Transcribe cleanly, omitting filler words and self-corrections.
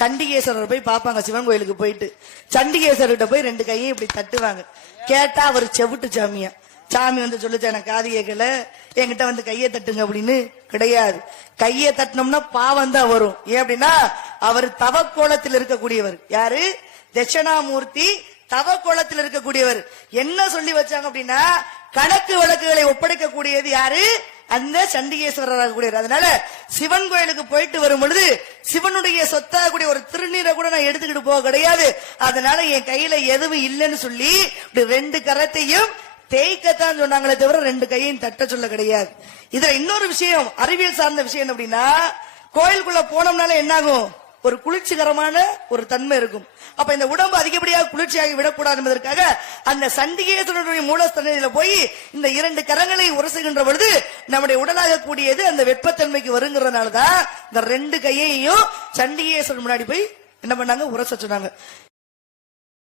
சண்டிகேஸ்வரர் போய் பாப்பாங்க. சிவன் கோயிலுக்கு போயிட்டு சண்டிகேஸ்வரர்கிட்ட போய் 2 கையும் இப்படி தட்டுவாங்க. கேட்டா அவர் செவிட்டு சாமியா. சாமி வந்து சொல்லுச்சு, எனக்கு காது கேட்கல, என்கிட்ட வந்து கையை தட்டுங்க அப்படின்னு. கிடையாது, கையை தட்டினோம்னா பாவம் தான் வரும். ஏன் அப்படின்னா அவர் தவக்கோலத்தில் இருக்கக்கூடியவர். யாரு? தட்சிணாமூர்த்தி தவக்கோலத்தில் இருக்கக்கூடியவர். என்ன சொல்லி வச்சாங்க அப்படின்னா கணக்கு வழக்குகளை ஒப்படைக்கக்கூடியது யாரு? அந்த சண்டிகேஸ்வரர் கூடியவர். அதனால சிவன் கோயிலுக்கு போயிட்டு வரும் பொழுது சிவனுடைய சொத்தாகக்கூடிய ஒரு திருநீரை கூட நான் எடுத்துக்கிட்டு போக கிடையாது. அதனால என் கையில எதுவும் இல்லைன்னு சொல்லி 2 கரத்தையும் தேய்க்கத்தான் சொன்னாங்களே தவிர 2 கையையும் தட்ட சொல்ல கிடையாது. இதுல இன்னொரு விஷயம், அறிவியல் சார்ந்த விஷயம் அப்படின்னா, கோயிலுக்குள்ள போனோம்னால என்னாகும்? ஒரு குளிர்ச்சிகரமான ஒரு தன்மை இருக்கும். அப்ப இந்த உடம்பு அதிகப்படியாக குளிர்ச்சியாகி விடக்கூடாது என்பதற்காக அந்த சண்டிகேஸ்வரனுடைய மூலஸ்தானத்தில போய் இந்த 2 கரங்களை உரசுகின்ற பொழுது நம்முடைய உடலாக கூடியது அந்த வெப்பத்தன்மைக்கு வருங்கிறதுனாலதான் இந்த 2 கையையும் சண்டிகேஸ்வரன் முன்னாடி போய் என்ன பண்ணாங்க? உரச சொன்னாங்க.